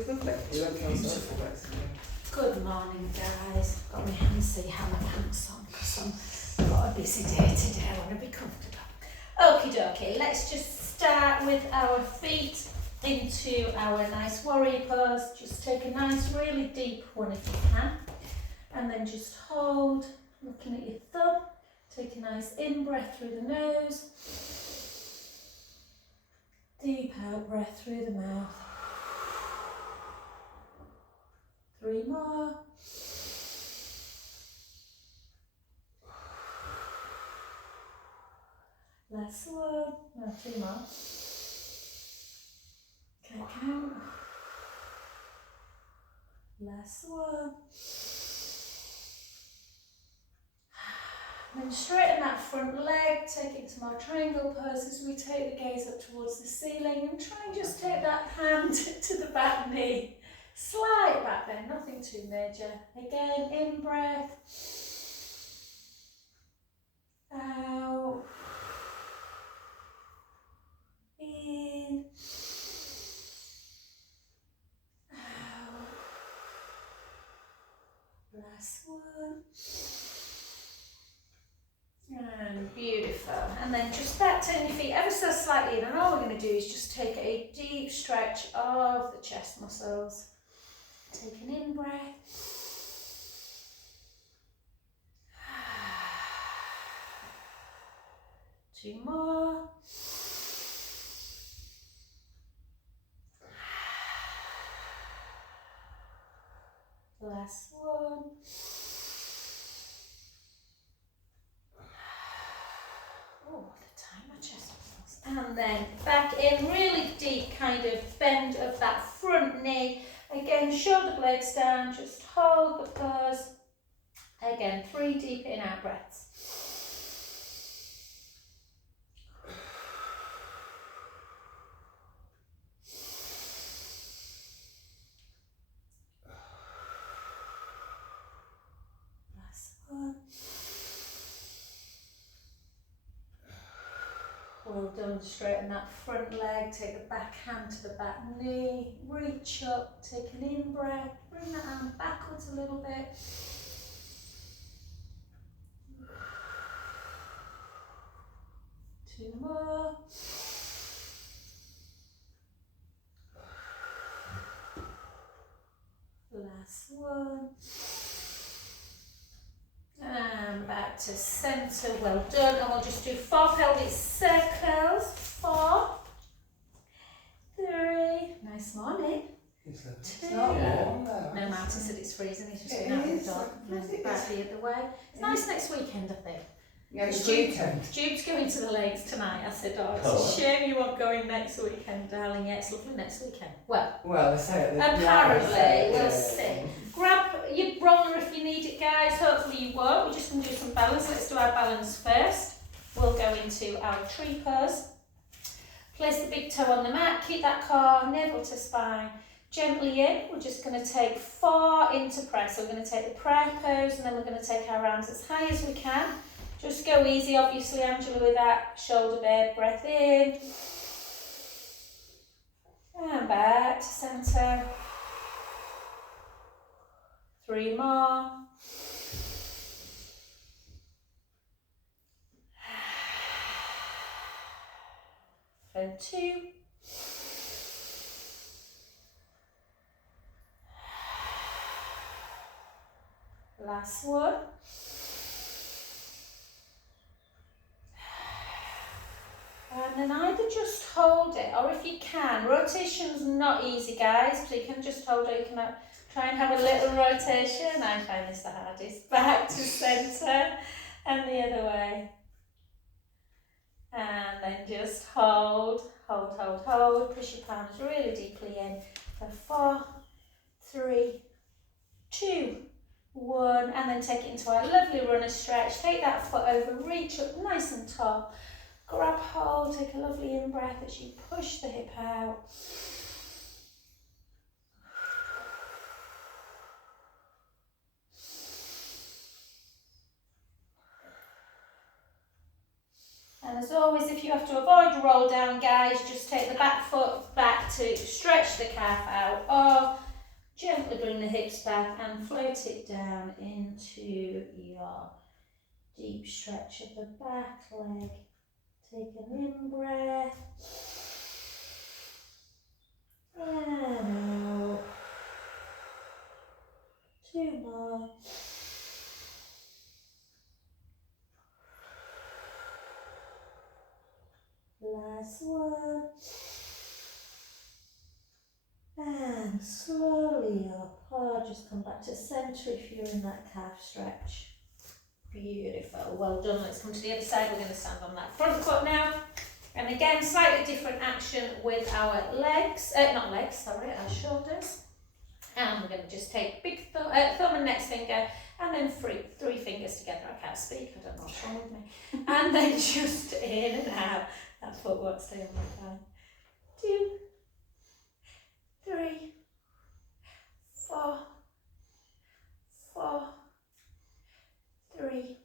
was lovely. You went on social works. Good morning, guys. Got my hands, see how my pants on because I've got a busy day today. I want to be comfortable. Okie dokie, let's just start with our feet into our nice warrior pose. Just take a nice, really deep one if you can. And then just hold, looking at your thumb. Take a nice in-breath through the nose. Deep out-breath through the mouth. 3 more. Last one. No, 2 more. Can't count. Last one. Then straighten that front leg, take it to more triangle pose as we take the gaze up towards the ceiling and try and just take that hand to the back knee. Slight back bend, nothing too major. Again, in breath. Out. In. Out. Last one. And beautiful. And then just back, turn your feet ever so slightly in, and all we're going to do is just take a deep stretch of the chest muscles. Take an in breath. Two more. Last one. Oh, the time my chest muscles. And then back in, really deep kind of bend of that front knee. Again, shoulder blades down, just hold the pose. Again, 3 deep in out breaths. Last one. Well done, straighten that front leg, take the back hand to the back knee, reach up, take an in breath, bring that arm backwards a little bit. Two more. Last one. And back to centre, well done. And we'll just do 4 pelvic circles. 4, 3, nice morning. 2. Not warm though. No, Martin said it's freezing, he's just been out with the dog. And back the other way. It's nice next weekend, I think. Yeah, it's weekend. Jude's going to the lakes tonight. I said, oh, it's a shame you won't going next weekend, darling. Yeah, it's lovely next weekend. Well, they say it. apparently, we'll see. Grab your roller if you need it, guys. Hopefully you won't. We're just going to do some balance. Let's do our balance first. We'll go into our tree pose. Place the big toe on the mat. Keep that core, navel to spine. Gently in. We're just going to take 4 into press. So we're going to take the prayer pose and then we're going to take our arms as high as we can. Just go easy, obviously, Angela, with that shoulder bend. Breath in. And back to centre. 3 more. And 2. Last one. And then either just hold it, or if you can, rotation's not easy, guys, so you can just hold it, you can try and have a little rotation. I find this the hardest. Back to centre, and the other way. And then just hold, hold, hold, hold, push your palms really deeply in for 4, 3, 2, 1, and then take it into our lovely runner stretch. Take that foot over, reach up nice and tall. Grab hold, take a lovely in-breath as you push the hip out. And as always, if you have to avoid roll down, guys, just take the back foot back to stretch the calf out, or Gently bring the hips back and float it down into your deep stretch of the back leg. Take an in-breath. And out. 2 more. Last one. And slowly up, or just come back to centre if you're in that calf stretch. Beautiful, well done. Let's come to the other side. We're going to stand on that front foot now. And again, slightly different action with our legs, our shoulders. And we're going to just take big thumb and next finger, and then three fingers together. I can't speak, I don't know what's wrong with me. And then just in and out. That foot won't stay on my thigh. 2, 3, 4, 4, 3,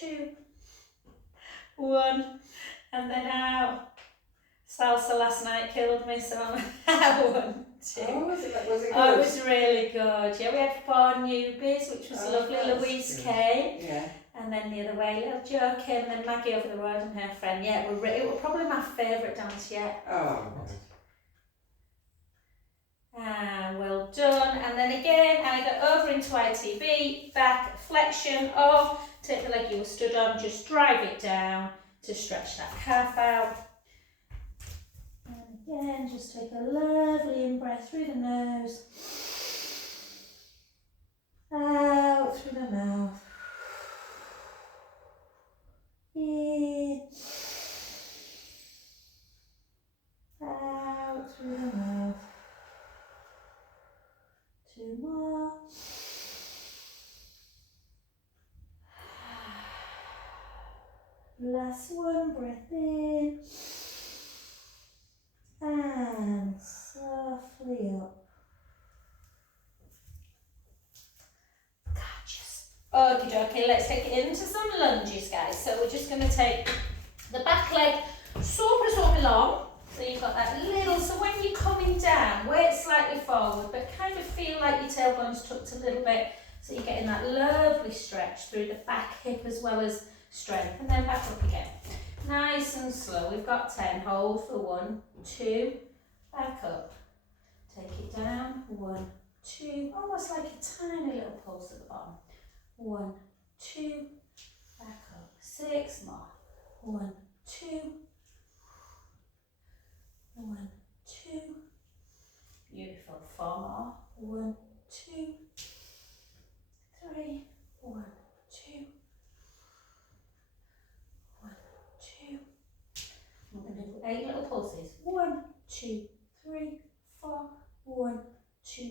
2, 1, and then out. Salsa last night killed me, so I'm out. 1, 2. Oh, was it good? Oh, it was really good. Yeah, we had 4 newbies, which was lovely. Louise came. Yeah. And then the other way, little Joe came, and then Maggie over the road and her friend. Yeah, it was probably my favourite dance yet. Oh, And well done. And then again, either over into ITB, back flexion, or take the leg you were stood on, just drive it down to stretch that calf out. And again, just take a lovely in-breath through the nose, out through the mouth. In, out through the mouth. 2 more. Last one, breath in. And softly up. Okie dokie, let's take it into some lunges, guys. So we're just going to take the back leg super long. So you've got that little, so when you're coming down, weight slightly forward, but kind of feel like your tailbone's tucked a little bit. So you're getting that lovely stretch through the back hip as well as strength. And then back up again. Nice and slow. We've got 10. Hold for 1, 2, back up. Take it down. 1, 2, almost like a tiny little pulse at the bottom. 1, 2, back up. 6 more. 1, 2, 1, 2. Beautiful. 4 more. 1, 2, 3. 1, 2, 1, 2. We're going to do 8 little pulses. 1, 2, 3, 4. 1, 2,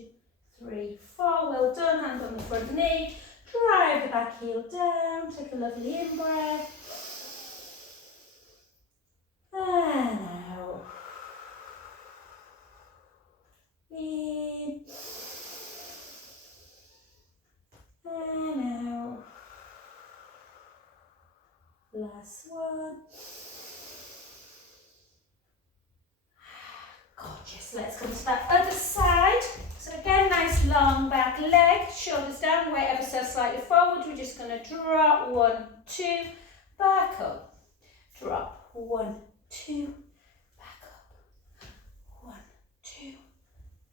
3, 4. Well done. Hand on the front knee. Drive the back heel down, take a lovely in-breath, and out, in, and out, last one. Gorgeous, let's come to that other side. So again, nice long back leg, shoulders down, weight ever so slightly forward. We're just going to drop 1, 2, back up, drop 1, 2, back up, 1, 2,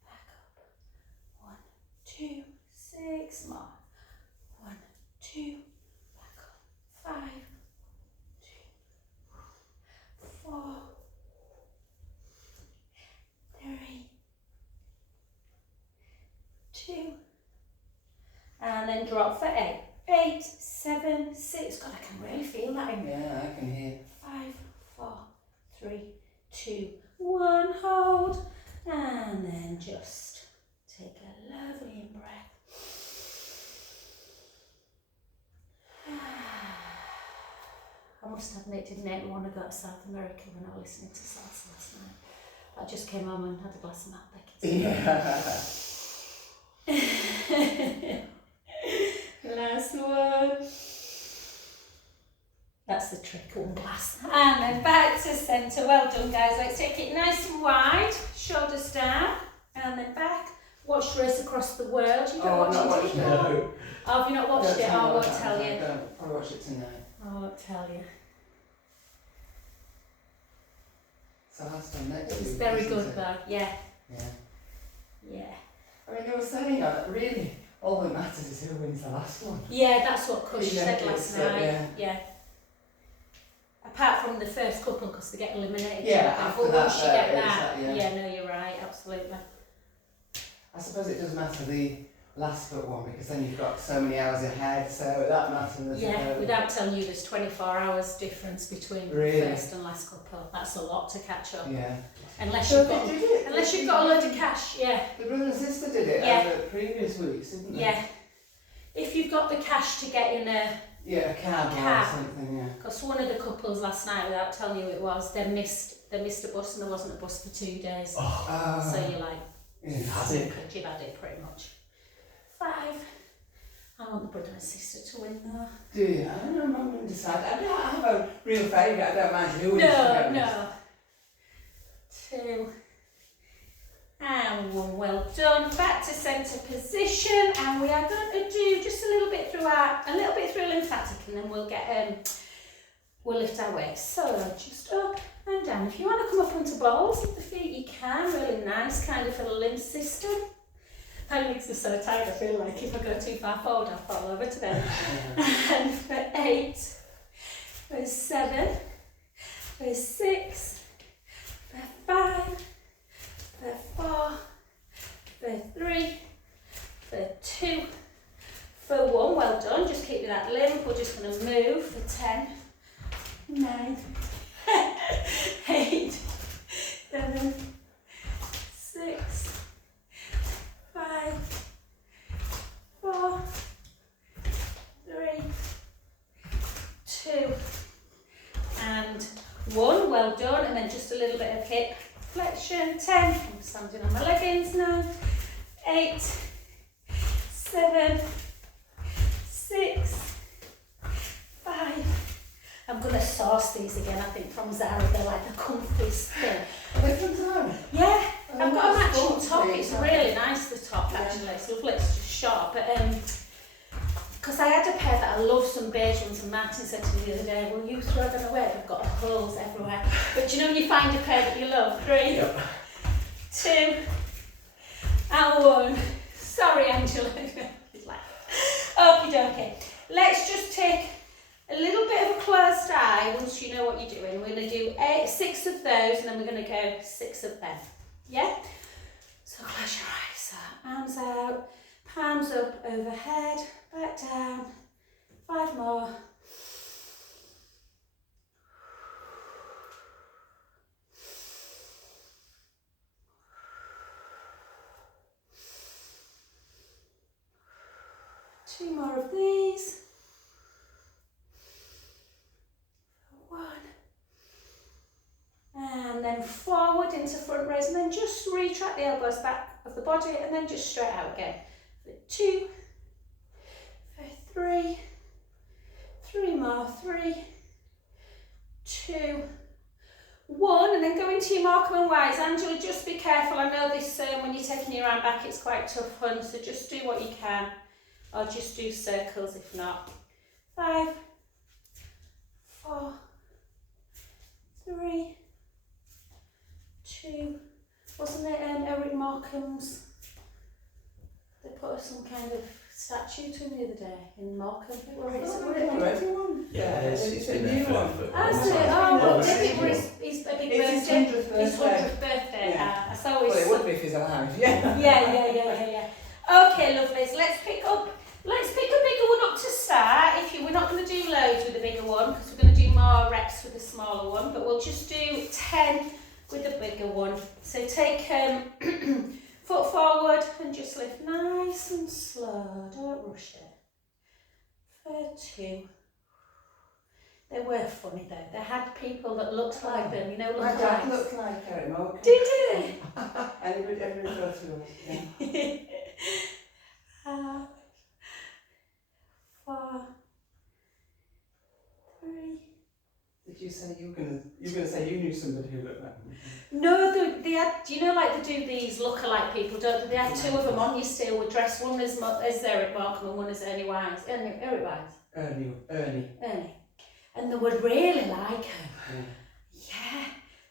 back up, 1, 2, 6 more, 1, 2, back up, 5, 2, 4, 3, 2, and then drop for 8. 8, 7, 6. God, I can really feel that in there. yeah, I can hear. 5, 4, 3, 2, 1. Hold, and then just take a lovely in-breath. I must admit, didn't make me want to go to South America when I was listening to salsa last night. I just came home and had a glass of Malbec. Yeah. Last one. That's the trick, 1 glass. And then back to centre. Well done, guys. Let's take it nice and wide. Shoulders down. And then back. Watch watched Race Across the World? You don't Oh, watch I've not it, watched do it. you? No. Oh, have you not watched it? Oh, I won't tell you. I'll probably watch it tonight. I won't tell you. So last time next It was week, very isn't good it? though. Yeah. Yeah. Yeah. I mean, they were saying that really all that matters is who wins the last one. Yeah, that's what Kush Yeah, said it's, last night. yeah. Yeah. Apart from the first couple, because they get eliminated. Yeah, but after once that, you get it's that, that, yeah. yeah, no, you're right, absolutely. I suppose it does matter the last but one because then you've got so many hours ahead, so that matters. Yeah, without telling you, there's 24 hours difference between Really? the first and last couple. That's a lot to catch up. Yeah. Unless So you've they got, did it. unless you've got a load of cash, yeah. The brother and sister did it Yeah. over previous weeks, didn't they? Yeah. If you've got the cash to get in a, Yeah, a cab Cab. or something, yeah. because one of the couples last night, without telling you who it was, they missed a bus and there wasn't a bus for 2 days. Oh. So you're like, Yeah. you've had it pretty much. 5. I want the brother and sister to win though. Do you? I don't know, I'm not going to decide. I don't have a real favourite, I don't mind who wins. to be honest. No. 2. And 1, well done. Back to centre position, and we are going to do just a little bit through lymphatic, and then we'll lift our weights. So just up and down. If you want to come up onto balls with the feet, you can. Really nice, kind of for the lymph system. My legs are so tired. I feel like if I go too far forward, I'll fall over to them. And for 8, for 7, for 6, for 5. For 4, for 3, for 2, for 1, well done, just keep with that limb, we're just going to move for 10, 9, 8, 7, 6, 5, 4, 3, 2, and 1, well done, and then just a little bit of hip flexion. 10, I'm standing on my leggings now. 8, 7, 6, 5. I'm going to source these again, I think, from Zara. They're like the comfiest thing. Are they from Zara? Yeah, Oh, I've got a that's matching cool. top. Yeah, It's yeah. really nice, the top, actually. It's lovely, it's just short. But because I had a pair that I love, some beige ones, and Martin said to me the other day, will you throw them away? They've got holes everywhere. But you know when you find a pair that you love? 3, Yep. 2, and 1. Sorry, Angela. He's like, okie dokie. Let's just take a little bit of a closed eye once you know what you're doing. We're going to do 6 of those, and then we're going to go 6 of them. Yeah? So close your eyes. So arms out, palms up overhead, back down. 5 more. Two more of these. 1. And then forward into front raise, and then just retract the elbows back of the body, and then just straight out again. For 2, for 3, 3 more, 3, 2, 1, and then go into your Markham and Wise. Angela, just be careful. I know this when you're taking your arm back, it's quite tough, hun, so just do what you can, or just do circles if not. 5, 4, 3, 2, wasn't it Eric Markham's? They put some kind of statue to him the other day in Markham. Where is it? Everyone? Yeah, it's a been new there one. for Oh, a is it? long time. Oh, well, it's maybe it new. was his a big It's his birthday. 100th His birthday. 100th birthday. Yeah. I saw Well, his it would be if he's alive, yeah. Yeah. Okay, lovelies. Let's pick a bigger one up to start. We're not going to do loads with the bigger one because we're going to do more reps with the smaller one, but we'll just do 10 with the bigger one. So take foot forward and just lift nice and slow. Don't rush it. For 2. They were funny though. They had people that looked like them, you know, My look dad like. looked like Eric Markham. Did he? Everybody go through it. Yeah. 4, 3. Did you say you were gonna say you knew somebody who looked like him? No, they had, you know, like they do these look-alike people, don't they? They had 2 of them on your steel were dressed. One is Eric Markham and one is Ernie Wise. Eric Wise. Ernie. And they would really like her. Yeah.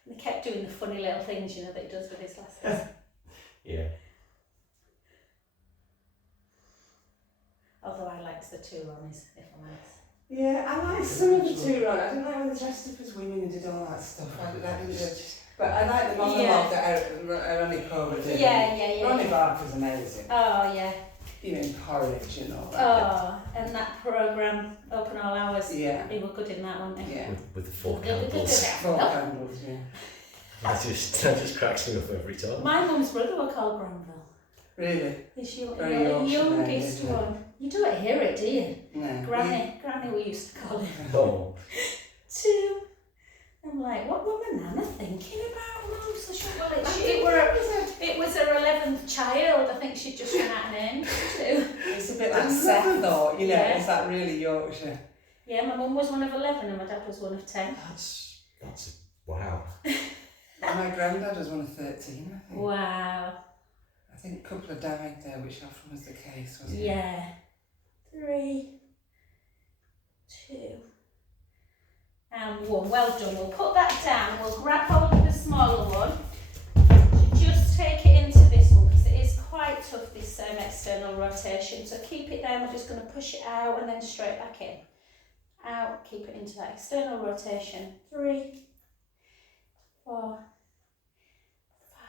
And they kept doing the funny little things, you know, that he does with his lessons. Yeah. Although I liked the 2 Ronnies, if I'm honest. Yeah, I like some of the 2 Ron. I didn't like when they dressed up as women and did all that stuff. But I like the monologue that Ronnie Cobra did. Yeah. Ronnie Barker's amazing. Oh, yeah. You know, in Porridge and all that. Oh, and that programme, Open All Hours. Yeah. They were good in that, weren't they? Yeah. With the 4 candles. 4 candles, yeah. That just cracks me up every time. My mum's brother were called Granville. Really? Is your Very Yorkshire youngest name, one? You don't hear it, do you? No. Granny we used to call him. Oh. 2. I'm like, what were my nana thinking about, Mum? So it was her 11th child. I think she'd just run out of names. 2. It's a bit like Seth thought, you know, Yeah. is that really Yorkshire? Yeah, my mum was one of 11 and my dad was one of 10. That's wow. My granddad was one of 13, I think. Wow. I think a couple have died there, which often was the case, wasn't it? Yeah. 3, 2, and 1. Well done. We'll put that down. We'll grab hold of the smaller one. Just take it into this one because it is quite tough, this external rotation. So keep it there. We're just going to push it out and then straight back in. Out. Keep it into that external rotation. 3, 4, 5,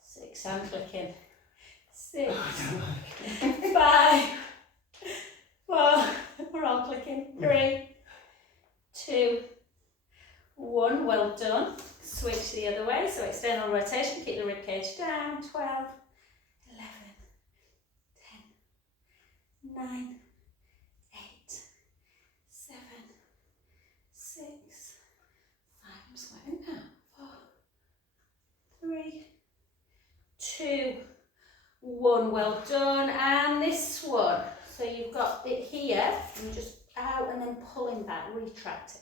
6. I'm clicking. 6, 5, 4. We're all clicking. 3, 2, 1. Well done. Switch the other way. So external rotation. Keep the rib cage down. 12, 11, 10, 9, 8, 7, 6, 5. I'm sweating now. 4, 3, 2, 1. Well done. And this one. So you've got it here and just out and then pulling back, retracting.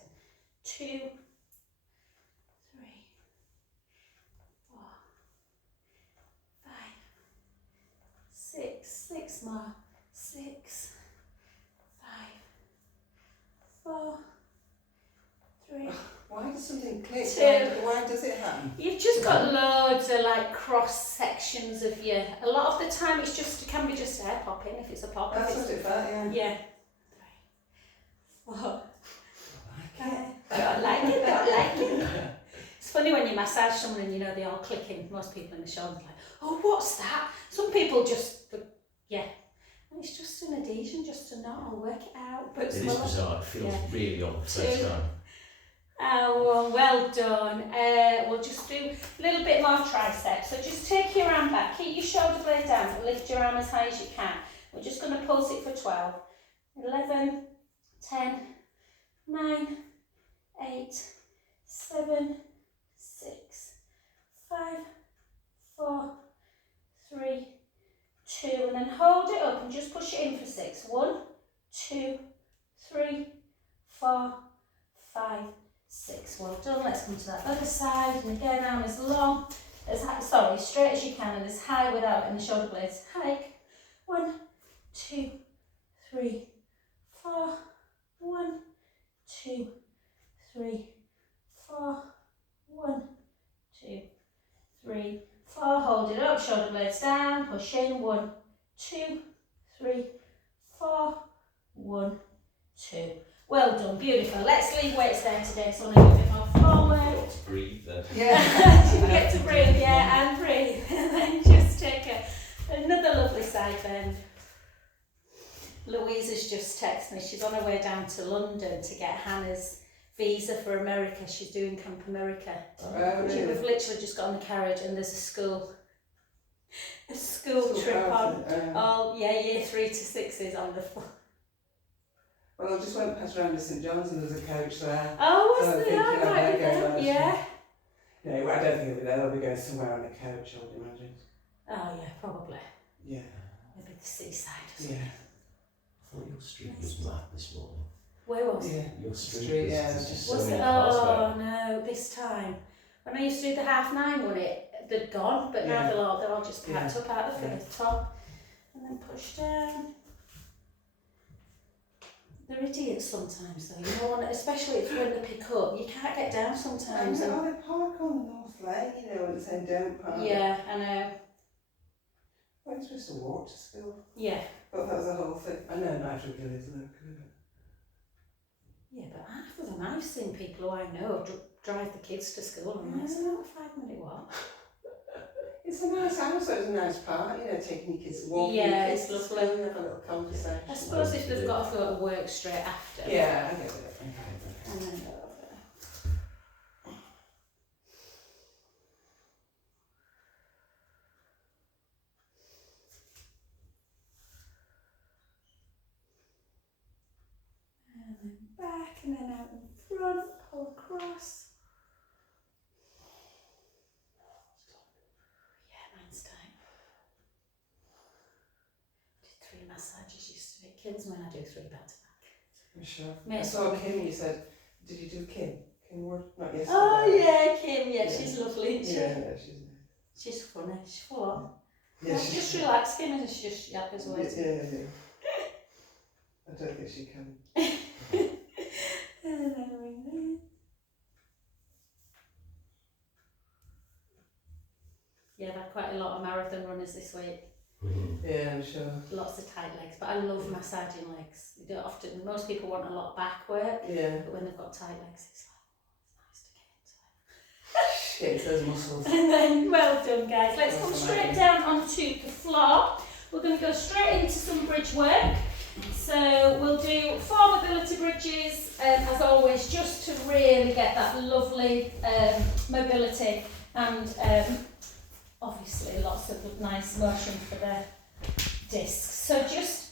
2, 3, 4, 5, 6. 6 more. 6, 5, 4, 3. Why does something click? 2. Why does it happen? You've just got loads of like cross sections of you. A lot of the time it can be just air popping if it's a pop. That's what it felt, yeah. Yeah. 3, 4. Don't like it. It's funny when you massage someone and you know they're all clicking. Most people in the show are like, oh, what's that? Some people just, yeah. And it's just an adhesion, just a knot. I'll work it out. But It is bizarre. It feels really odd the first 2. time. Oh, well done. We'll just do a little bit more triceps. So just take your arm back, keep your shoulder blade down, but lift your arm as high as you can. We're just going to pulse it for 12, 11, 10, 9, 8, 7, 6, 5, 4, 3, 2, and then hold it up and just push it in for 6. 1, 2, 3, 4, 5, 6. Well done. Let's come to that other side. And again, arm as long, straight as you can and as high without letting the shoulder blades hike. 1, 2, 3, 4. 1, 2, 3, 4. 1, 2, 3, 4. Hold it up. Shoulder blades down. Push in. 1, 2, 3, 4. 1, 2. Well done, beautiful. Let's leave weights there today, so I want to do a bit more forward. Breathe then. Yeah. You get to breathe, yeah, and breathe. And then just take another lovely side bend. Louise has just texted me. She's on her way down to London to get Hannah's visa for America. She's doing Camp America. Oh, really? We've literally just got on the carriage and there's a school trip on. All year 3 to 6s on the floor. Well, I just went past around to St John's and there's a coach there. Oh, So was I'm there? thinking I Right, might go there. on a Yeah. No, I don't think they'll be there. They'll be going somewhere on a coach, I would imagine. Oh yeah, probably. Yeah. Maybe the seaside or Yeah. something. I thought your street was mad this morning. Where was Yeah. it? Your street, Street, was yeah, there's just so Was many it? cars Oh going. no, this time. When I used to do the 9:30 one, they'd gone, but now Yeah. they're all just packed up out the top and then pushed down. They're idiots sometimes though, you know, especially if when they pick up, you can't get down sometimes. I know, they park on the North Lane, you know, and saying don't park. Yeah, I know. Well, you're supposed to walk to school. Yeah. But that was the whole thing. I know Nigel Gillies, look. Yeah, but half of them, I've seen people who I know drive the kids to school and it's about a 5-minute walk. It's a nice house, so it's a nice park, you know, taking your kids, walking Yeah, your kids it's to lovely. school and have a little conversation. I suppose if they've got to go to work straight after. Yeah, I get it. And then go over. And then back and then out in front, pull across. Yeah, mine's tight. Did 3 massages yesterday. It kills me when I do 3 back to back. I'm sure. May I as saw well. Kim, you said, did you do Kim? Kim Ward? Not yesterday. Oh yeah, Kim, yeah, Yeah. she's lovely, isn't she? Yeah, she's nice. She's funny, she's full on. Yeah, She's just relaxing and she's just yappers away. Yeah. I don't think she can. Yeah, I've had quite a lot of marathon runners this week. Yeah, I'm sure. Lots of tight legs, but I love massaging legs. You don't often, most people want a lot of back work, Yeah. but when they've got tight legs, it's like, it's nice to get into it. Get into those muscles. And then, well done guys. Let's come That's straight amazing. down onto the floor. We're going to go straight into some bridge work. So we'll do 4 mobility bridges, as always, just to really get that lovely mobility and obviously lots of nice motion for the discs. So just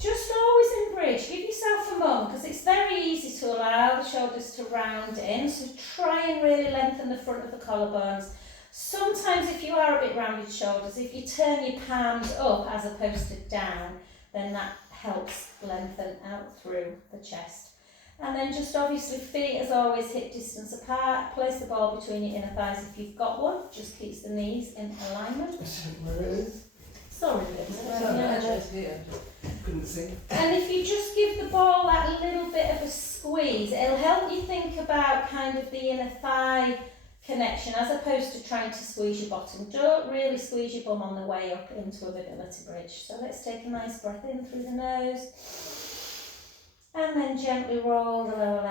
always in bridge, give yourself a moment because it's very easy to allow the shoulders to round in. So try and really lengthen the front of the collarbones. Sometimes if you are a bit rounded shoulders, if you turn your palms up as opposed to down, then that helps lengthen out through the chest. And then just obviously feet as always hip distance apart. Place the ball between your inner thighs if you've got one. Just keeps the knees in alignment. Where it is? Sorry, Liz. Couldn't see. And if you just give the ball that little bit of a squeeze, it'll help you think about kind of the inner thigh connection as opposed to trying to squeeze your bottom. Don't really squeeze your bum on the way up into a mobility bridge. So let's take a nice breath in through the nose. And then gently roll the lower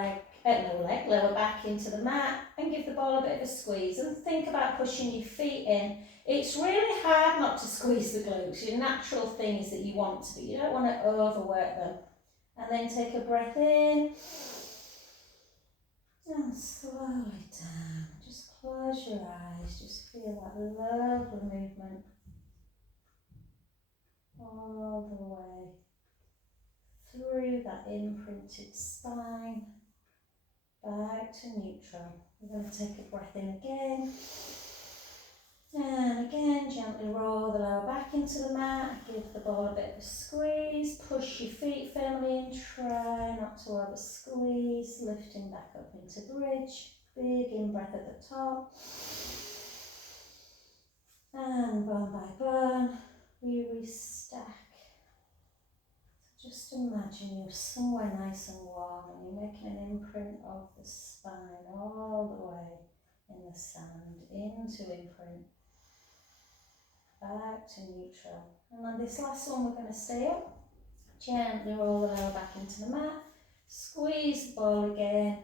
back into the mat and give the ball a bit of a squeeze and think about pushing your feet in. It's really hard not to squeeze the glutes. Your natural thing is that you want to, but you don't want to overwork them. And then take a breath in and slowly down. Just close your eyes, just feel that lovely movement all the way through that imprinted spine, back to neutral. We're going to take a breath in again. And again, gently roll the lower back into the mat, give the ball a bit of a squeeze, push your feet firmly in, try not to over squeeze, lifting back up into bridge, big in-breath at the top. And bone by bone, we restack. Just imagine you're somewhere nice and warm and you're making an imprint of the spine all the way in the sand, into imprint, back to neutral. And on this last one we're going to stay up, gently roll the lower back into the mat, squeeze the ball again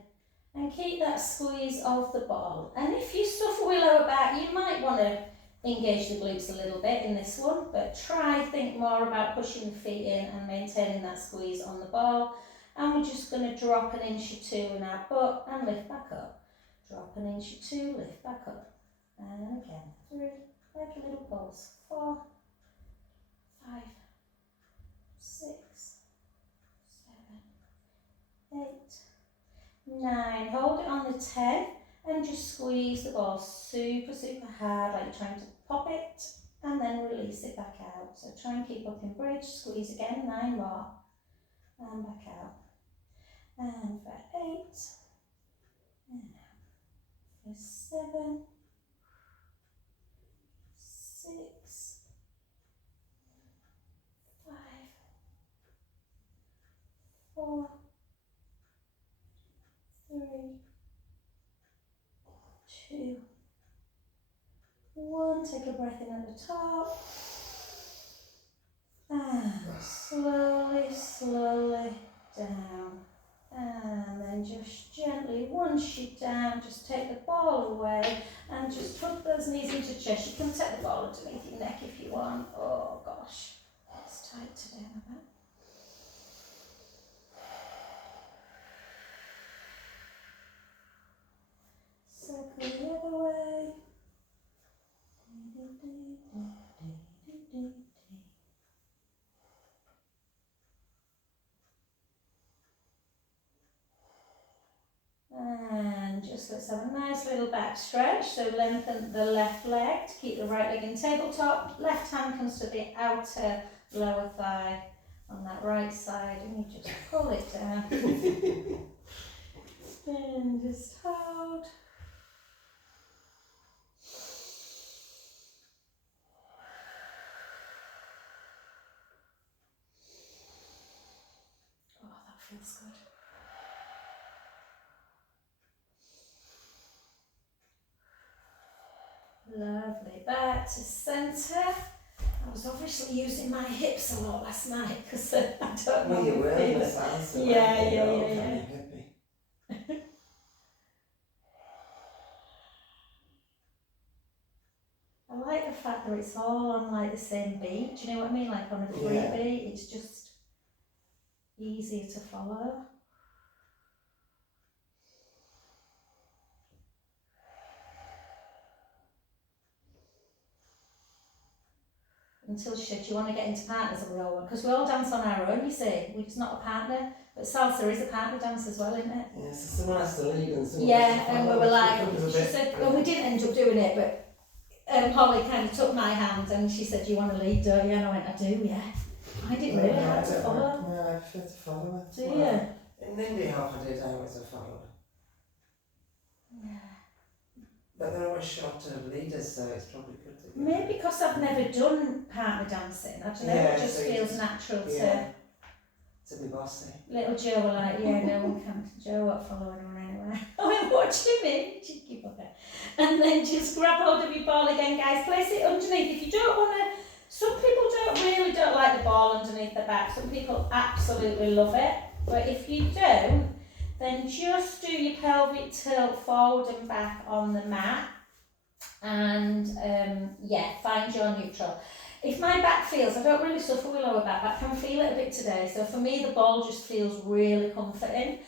and keep that squeeze of the ball. And if you suffer with lower back, you might want to engage the glutes a little bit in this one, but think more about pushing the feet in and maintaining that squeeze on the ball. And we're just going to drop an inch or 2 in our butt and lift back up. Drop an inch or 2, lift back up. And again, 3, like a little pulse. 4, 5, 6, 7, 8, 9. Hold it on the 10. And just squeeze the ball super hard, like you're trying to pop it, and then release it back out. So try and keep up in bridge, squeeze again, 9 more, and back out. And for 8, and out. is 7, 6, 5, 4, 3, 2, 1. Take a breath in at the top. And slowly down. And then just gently, once you're down, just take the ball away and just put those knees into chest. You can take the ball underneath your neck if you want. Oh gosh, it's tight today, my back. Circle the other way. And just let's have a nice little back stretch. So lengthen the left leg to keep the right leg in tabletop. Left hand comes to the outer lower thigh on that right side, and you just pull it down. And just hold. Oh, that feels good. Lovely. Back to centre. I was obviously using my hips a lot last night because I don't know. Well, you were feel in the it. salsa. Yeah. I like the fact that it's all on like the same beat. Do you know what I mean? Like on a free beat, it's just easier to follow. Until she said, do you want to get into partners? And we all went, because we all dance on our own, you see. It's not a partner, but salsa is a partner dance as well, isn't it? Yeah, so someone has to lead and someone Yeah, has to and we follow. were like, she said, well, we didn't end up doing it, but Holly kind of took my hand and she said, do you want to lead, don't you? And I went, I do, yeah. I didn't really have to follow. No, I prefer to follow it. Do you? In Lindy Hop I did, I was a follower. Yeah. But they're always short of leaders, so it's probably good to do. Maybe because I've never done partner dancing. I don't know, Yeah, it just so you feels just- natural to be bossy. Little Joe were like, yeah, no one can. Joe won't follow anyone anywhere. I went, what do you mean? Cheeky bugger. And then just grab hold of your ball again, guys. Place it underneath. If you don't want to, some people don't like the ball underneath the back. Some people absolutely love it. But if you don't, then just do your pelvic tilt forward and back on the mat. And find your neutral. If my back feels, I don't really suffer with lower back, I can feel it a bit today, so for me the ball just feels really comforting.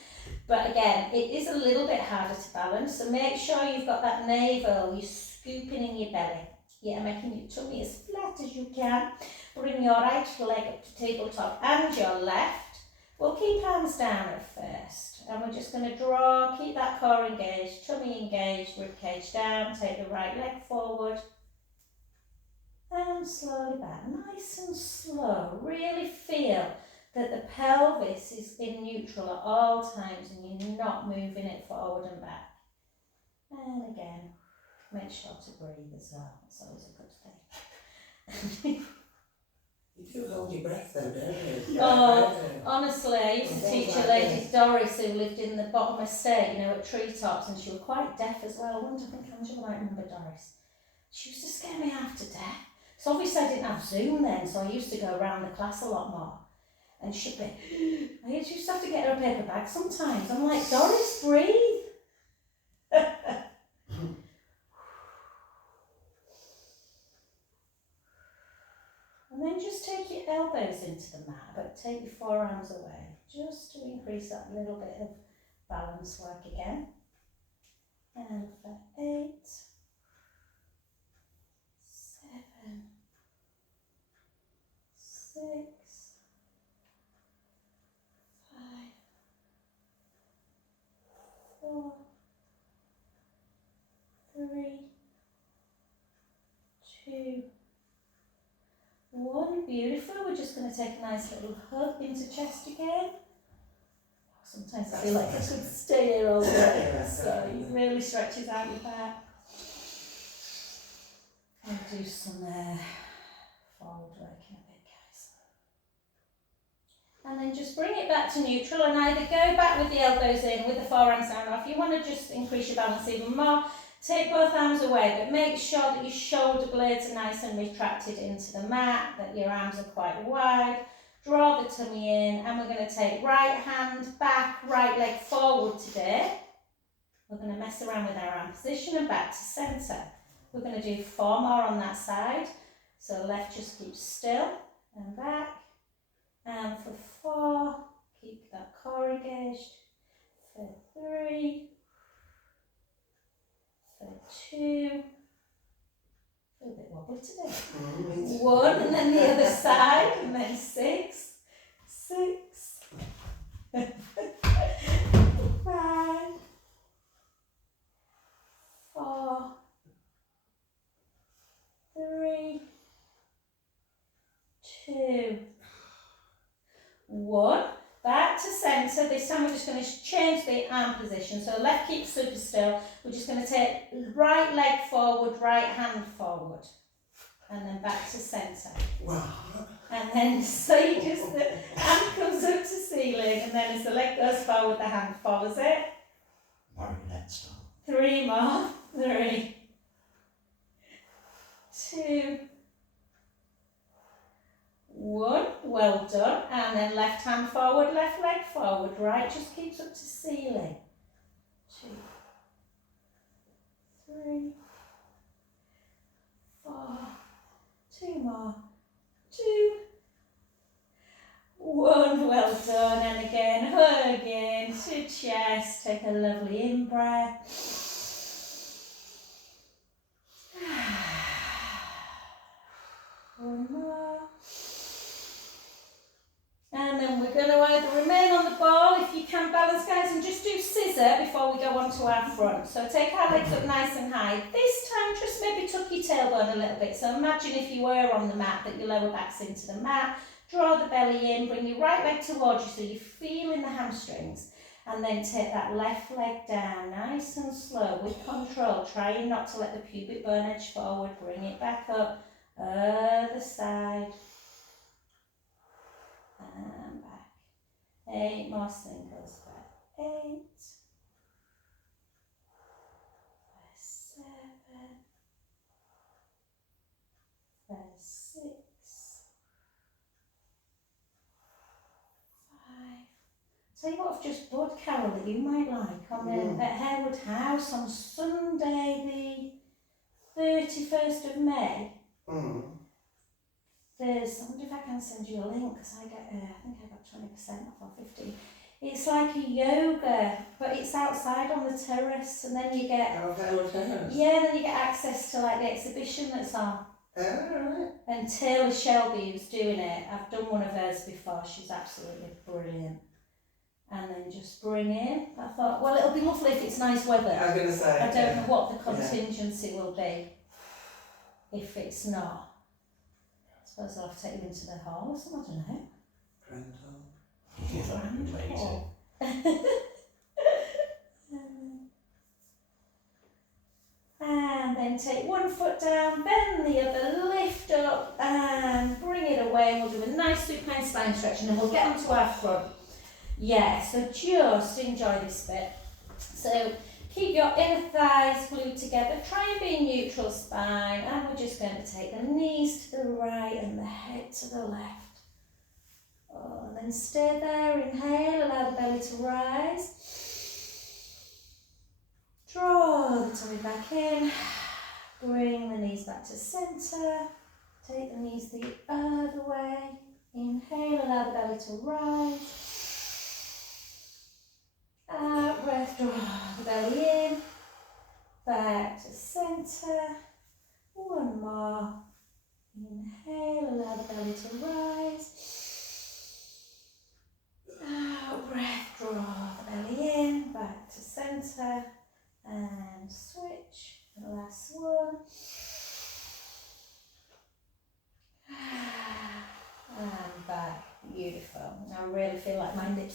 But again, it is a little bit harder to balance, so make sure you've got that navel, you're scooping in your belly. Yeah, making your tummy as flat as you can. Bring your right leg up to tabletop and your left. We'll keep arms down at first, and we're just going to draw, keep that core engaged, tummy engaged, rib cage down, take the right leg forward. And slowly back, nice and slow. Really feel that the pelvis is in neutral at all times and you're not moving it forward and back. And again, make sure to breathe as well. That's always a good thing. You do hold your breath though, don't you? Oh, honestly, I used to teach a lady, Doris, who lived in the bottom estate, at treetops, and she was quite deaf as well. I wonder if Angela might remember Doris. She used to scare me half to death. So obviously I didn't have Zoom then, so I used to go around the class a lot more. And she'd be, I used to have to get her a paper bag sometimes. I'm like, Doris, breathe. And then just take your elbows into the mat, but take your forearms away, just to increase that little bit of balance work again. And for 8, 7, 6, 5, 4, 3, 2, 1. Beautiful. We're just going to take a nice little hug into chest again. Sometimes I feel like I could stay here all day. So it really stretches out your back. I'll do some forward work in a bit, guys. And then just bring it back to neutral and either go back with the elbows in with the forearms down, or if you want to just increase your balance even more, take both arms away, but make sure that your shoulder blades are nice and retracted into the mat, that your arms are quite wide. Draw the tummy in, and we're going to take right hand back, right leg forward today. We're going to mess around with our arm position and back to centre. We're going to do 4 more on that side. So left just keep still and back. And for 4, keep that core engaged. For 3, for 2, a bit wobbly today. 1, and then the other side, and then 6, 5, 4, 3, 2, 1. Back to centre. This time we're just going to change the arm position. So left keeps super still. We're just going to take right leg forward, right hand forward. And then back to centre. Wow. And then so you just, the hand comes up to ceiling, and then as the leg goes forward, the hand follows it. Marionette style. 3 more. 3, 2, 1. Well done. And then left hand forward, left leg forward. Right just keeps up to ceiling. 2, 3, 4. 2 more. 2, 1. Well done. And again, hug in to chest. Take a lovely in breath. One more. And then we're going to either remain on the ball if you can balance, guys, and just do scissor before we go on to our front. So take our legs up nice and high. This time just maybe tuck your tailbone a little bit. So imagine if you were on the mat that your lower back's into the mat. Draw the belly in, bring your right leg towards you so you're feeling the hamstrings. And then take that left leg down nice and slow with control, trying not to let the pubic bone edge forward. Bring it back up, other side. And back. 8 more singles. Back. 8. 7. 6. 5. Tell you what I've just bought, Carol, that you might like on at Harewood House on Sunday the 31st of May. I wonder if I can send you a link, because I think I got 20% off or 50. It's like a yoga, but it's outside on the terrace, and then you get then you get access to like the exhibition that's on. Right. And Taylor Shelby was doing it. I've done one of hers before. She's absolutely brilliant. And then just bring in. I thought, well, it'll be lovely if it's nice weather. I was going to say. I don't know what the contingency will be if it's not. I suppose I'll have to take you into the hall or something, I don't know. Grand hall. Yeah, that'd be amazing. And then take one foot down, bend the other, lift up and bring it away. We'll do a nice supine spine stretch and then we'll get onto our front. Yeah, so just enjoy this bit. So keep your inner thighs glued together, try and be neutral spine, and we're just going to take the knees to the right and the head to the left. Oh, and then stay there, inhale, allow the belly to rise. Draw the tummy back in, bring the knees back to centre, take the knees the other way, inhale, allow the belly to rise. Out breath, draw the belly in, back to centre, one more, inhale, allow the belly to rise. Out breath, draw the belly in, back to centre. And switch, the last one. And back, beautiful. Beautiful. I really feel like my my I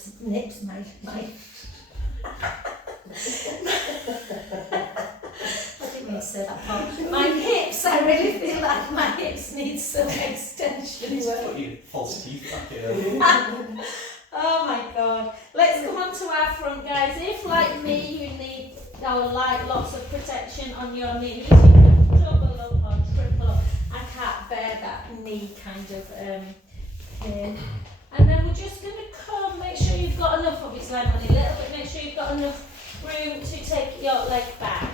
didn't mean to say that part. My hips, I really feel like my hips need some extension. Put your false teeth back in. Oh my god. Let's come on to our front, guys. If, like me, you need like lots of protection on your knees, you can double up or triple up. I can't bear that knee kind of pain. And then we're just going to come, make sure you've got enough, obviously I'm only a little bit, make sure you've got enough room to take your leg back.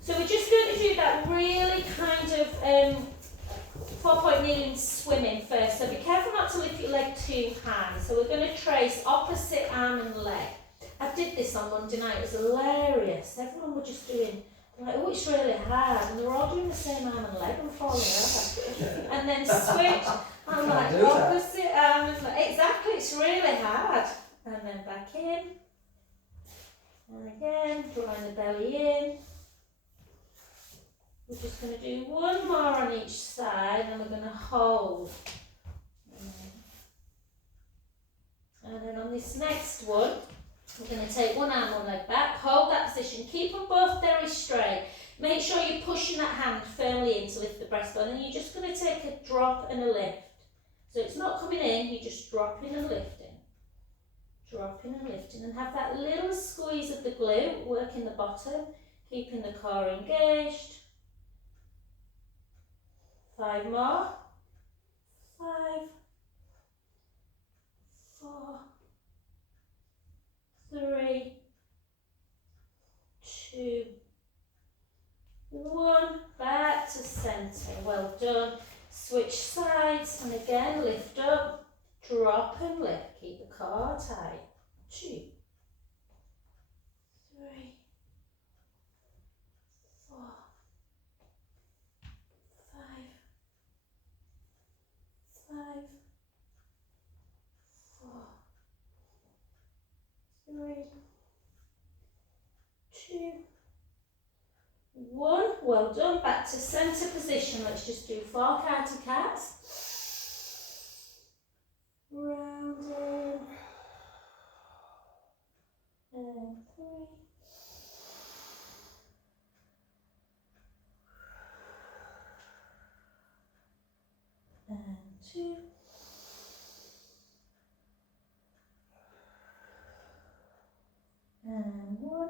So we're just going to do that really kind of 4-point kneeling swimming first. So be careful not to lift your leg too high. So we're going to trace opposite arm and leg. I did this on Monday night, it was hilarious. Everyone were just doing, like, oh, it's really hard. And they were all doing the same arm and leg and falling over. And then switch, I'm like, opposite arm and leg. Exactly, it's really hard. And then back in. And again, drawing the belly in. We're just going to do one more on each side and we're going to hold. And then on this next one, we're going to take one arm, one leg back, hold that position, keep them both very straight. Make sure you're pushing that hand firmly in to lift the breastbone, and you're just going to take a drop and a lift. So it's not coming in, you're just dropping and lifting. Dropping and lifting, and have that little squeeze of the glute, working the bottom, keeping the core engaged. 5 more. 5, 4, 3, 2, 1. Back to centre. Well done. Switch sides, and again lift up, drop and lift. Keep the core tight. 2, 3, 4, 5, 5, 4, 3, 2, 1. Well done. Back to centre position. Let's just do 4 cats. Round in. And 3. And 2. And 1.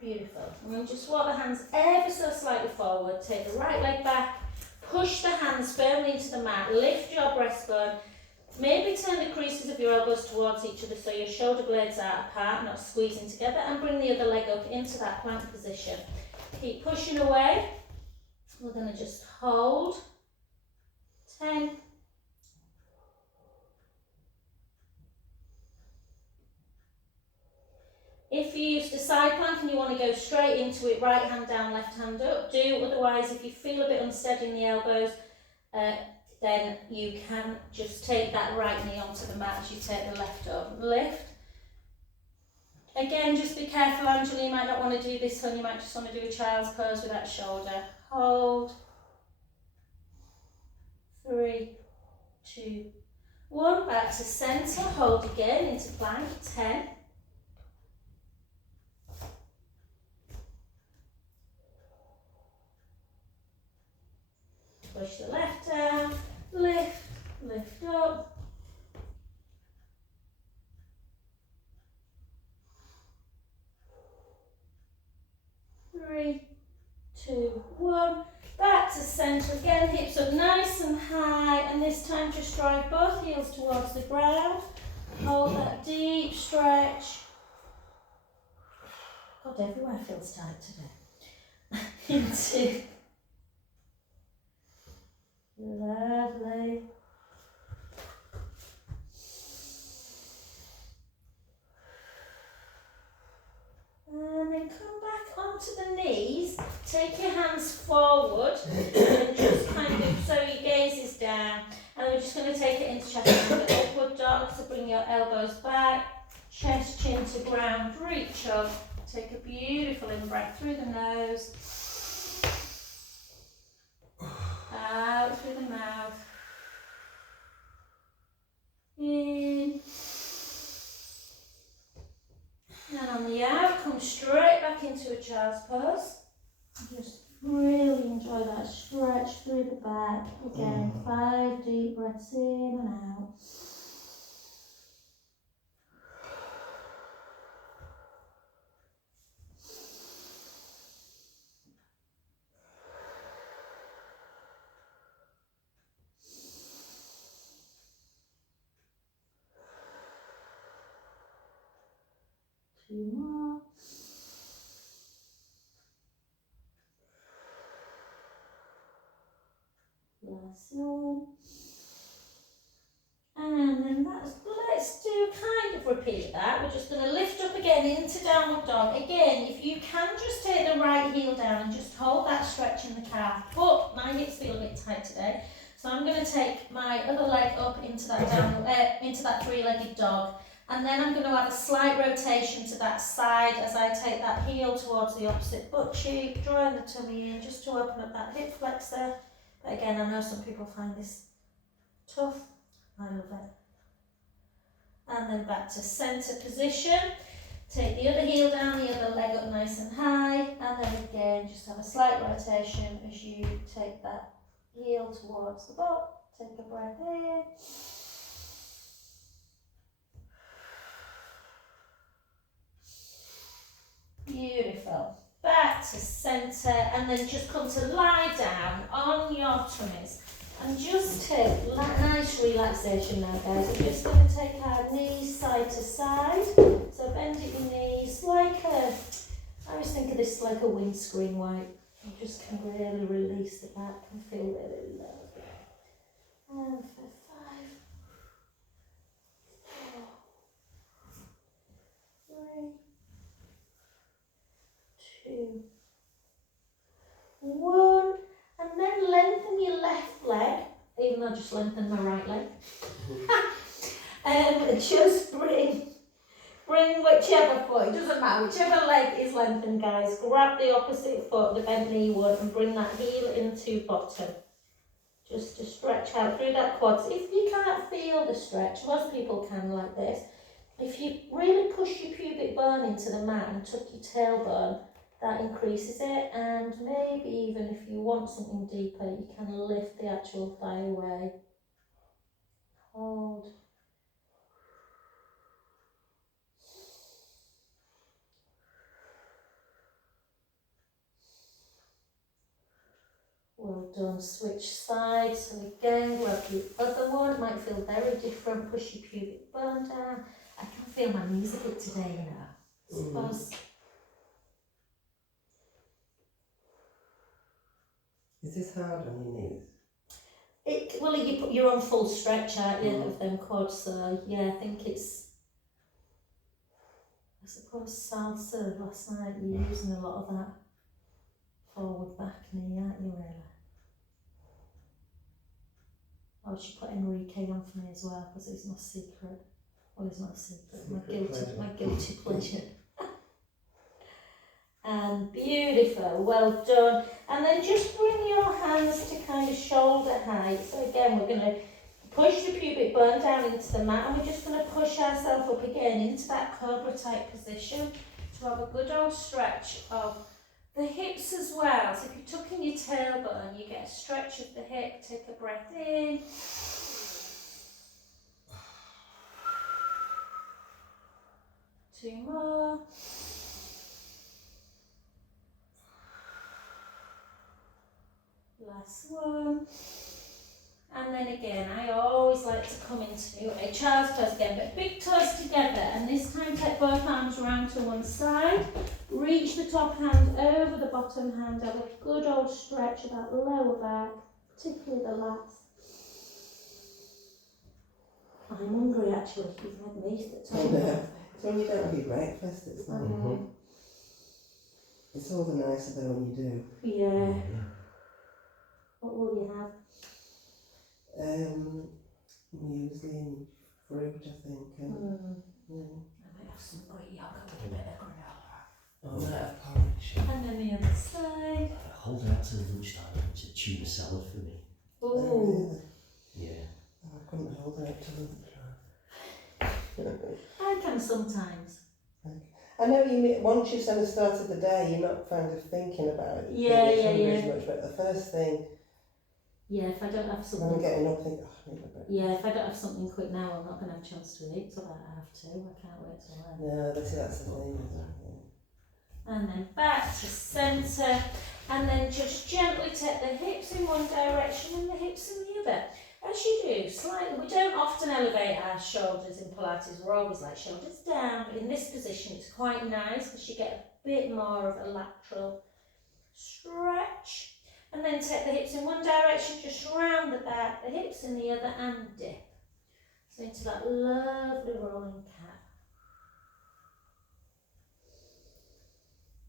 Beautiful. And then just walk the hands ever so slightly forward. Take the right leg back. Push the hands firmly into the mat. Lift your breastbone. Maybe turn the creases of your elbows towards each other so your shoulder blades are apart, not squeezing together. And bring the other leg up into that plank position. Keep pushing away. We're going to just hold. 10. If you used a side plank and you want to go straight into it, right hand down, left hand up, do. Otherwise, if you feel a bit unsteady in the elbows, then you can just take that right knee onto the mat as you take the left up. Lift. Again, just be careful, Angela, you might not want to do this one, you might just want to do a child's pose with that shoulder. Hold. 3, 2, 1. Back to centre. Hold again into plank. 10. Push the left down, lift, lift up. 3, 2, 1. Back to centre again, hips up nice and high, and this time just drive both heels towards the ground. Hold that deep stretch. God, everywhere feels tight today. Into. Lovely. And then come back onto the knees. Take your hands forward and just kind of, so your gaze is down. And we're just going to take it into chest and upward dog. So bring your elbows back, chest, chin to ground, reach up. Take a beautiful in-breath through the nose. Out through the mouth. child's pose. Just really enjoy that stretch through the back. Again, 5 deep breaths in and out. Two more. Last one. And then let's do kind of repeat that. We're just going to lift up again into downward dog. Again, if you can just take the right heel down and just hold that stretch in the calf. But my hips feel a bit tight today. So I'm going to take my other leg up into that into that three-legged dog. And then I'm going to have a slight rotation to that side as I take that heel towards the opposite butt cheek, drawing the tummy in just to open up that hip flexor. But again, I know some people find this tough. I love it. And then back to centre position. Take the other heel down, the other leg up nice and high. And then again, just have a slight rotation as you take that heel towards the butt. Take a breath in. Beautiful. Back to centre, and then just come to lie down on your tummies and just take nice relaxation now, guys. We're just going to take our knees side to side. So bend at your knees like I always think of this like a windscreen wipe. You just can really release the back and feel really low. And for 5, 4, 3, 2, 1, and then lengthen your left leg, even though I just lengthened my right leg. Just bring whichever foot, it doesn't matter, whichever leg is lengthened, guys, grab the opposite foot, the bent knee one, and bring that heel into bottom. Just to stretch out through that quads. If you can't feel the stretch, most people can like this, if you really push your pubic bone into the mat and tuck your tailbone, that increases it, and maybe even if you want something deeper, you can lift the actual thigh away. Hold. Well done. Switch sides. So again, grab the other one. It might feel very different. Push your pubic bone down. I can feel my knees a bit today, you know. Suppose. Is this hard on your knees? Well, you're on full stretch, aren't you, of them quads, so yeah, I think it's, I suppose salsa last night, you're using a lot of that forward back knee, aren't you, really? I should put Enrique on for me as well, because it's my secret. Well, it's not a secret, my guilty pleasure. And beautiful, well done. And then just bring your hands to kind of shoulder height. So again, we're going to push the pubic bone down into the mat, and we're just going to push ourselves up again into that cobra type position to have a good old stretch of the hips as well. So if you're tucking your tailbone, you get a stretch of the hip. Take a breath in. Two more. Last one. And then again, I always like to come into a child's pose again, but big toes together, and this time take both arms round to one side, reach the top hand over the bottom hand, have a good old stretch of that lower back, particularly the lats. I'm hungry actually, you've made me eat the top. So when you don't have your breakfast, it's like, it's all the nicer though when you do. Yeah. What will you have? Muesli and fruit, I think. And, I might have some Greek yogurt with a bit of granola. I might have porridge. And then the other side. Hold out till lunchtime. It's a tuna salad for me. Ooh. Yeah. I couldn't hold out till lunch. I can sometimes. I know you mean, once you've kind of started the day, you're not kind of thinking about it. Yeah, As much, but the first thing, Yeah, if I don't have when something. I'm getting up, I think, oh, I need a breakfast. Yeah, if I don't have something quick now, I'm not going to have a chance to eat till I have to. I can't wait till then. No, that's the thing. Isn't it? And then back to centre, and then just gently take the hips in one direction and the hips in the other. As you do, slightly, we don't often elevate our shoulders in Pilates, we're always like shoulders down, but in this position it's quite nice because you get a bit more of a lateral stretch. And then take the hips in one direction, just round the back, the hips in the other, and dip. So into that lovely rolling cat.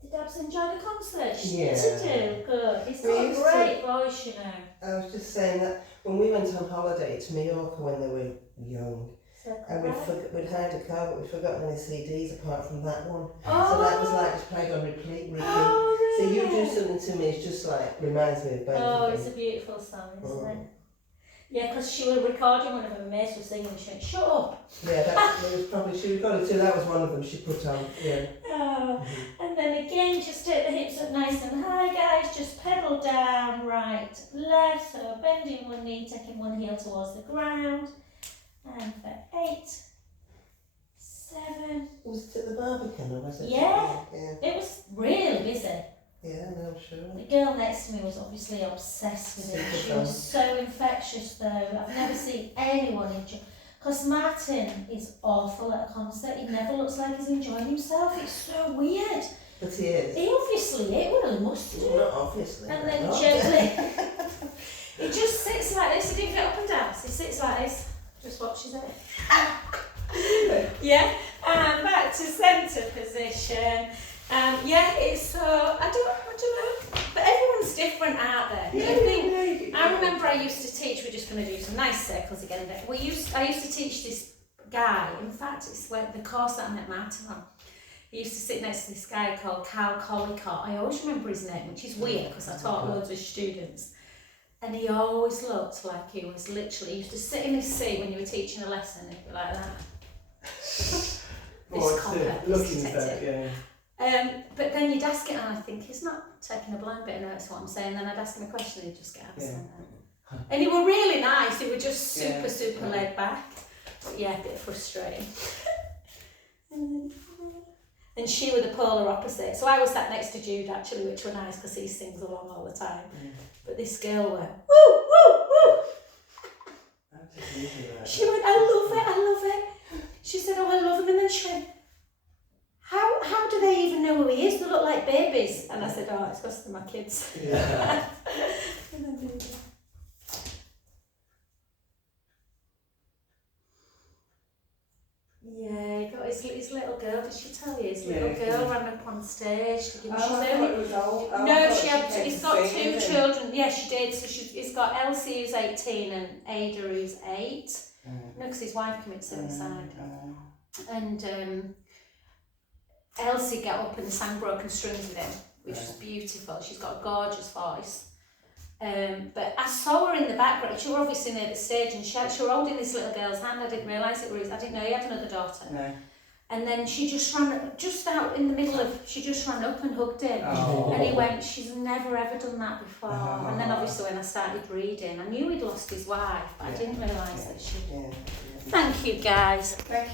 Did Dabs enjoy the concert? She Yeah. to do, good. He's We got a used great voice, you know. I was just saying that when we went on holiday to Mallorca when they were young, Circle and back. we'd hired a car, but we'd forgotten any CDs apart from that one. Oh. So that was like just played on repeat. Oh, So really? you do something to me, it's just like reminds me of both Oh, of it's them. a beautiful song, isn't Mm. it? Yeah, because she was recording one of her mates was singing and she went, shut up. Yeah, that was probably, she got it too, that was one of them she put on, yeah. Oh. And then again, just take the hips up nice and high, guys. Just pedal down, right, left. So bending one knee, taking one heel towards the ground. And for 8, 7. Was it at the Barbican or was it? Yeah. Yeah, It was really busy. yeah, no, I'm sure. The girl next to me was obviously obsessed with it. She was so infectious though. I've never seen anyone enjoy. Because Martin is awful at a concert. He never looks like he's enjoying himself. It's so weird. But he is. He obviously it well, he must do. Not obviously. And then not. gently, he just sits like this. He didn't get up and dance. He sits like this, just watches it. Yeah, and back to centre position. Yeah, it's so I don't know, but everyone's different out there. Do you think? I remember I used to teach. We're just going to do some nice circles again. I used to teach this guy. In fact, it's the course that I met Martin on. He used to sit next to this guy called Carl Collicott. I always remember his name, which is weird because I taught loads of students. And he always looked like he was literally, he used to sit in his seat when you were teaching a lesson and he'd be like that. This copper, this detective. But then you'd ask it and I think he's not taking a blind bit of notice what I'm saying. Then I'd ask him a question and he'd just get answered. Yeah. And he were really nice. He were just super laid back. But yeah, a bit frustrating. And she were the polar opposite. So I was sat next to Jude actually, which were nice because he sings along all the time. But this girl went, woo, woo, woo. She went, I love it. She said, oh, I love him. And then she went, how do they even know who he is? They look like babies. And I said, oh, it's because they're my kids. Yeah. Yeah, he got his little girl. Did she tell you? His little girl ran up on stage to give him. He's got 2 children. Yeah, she did. So he's got Elsie who's 18 and Ada who's 8. No, because his wife committed suicide. And Elsie got up and sang Broken Strings with him, which was beautiful. She's got a gorgeous voice. But I saw her in the background. She was obviously near the stage, and she was holding this little girl's hand. I didn't realise it was. I didn't know he had another daughter. No. And then she just ran, just out in the middle of. She just ran up and hugged him, and he went. She's never ever done that before. And then obviously when I started reading, I knew he'd lost his wife, but I didn't realise that she. Thank you, guys. Thank you.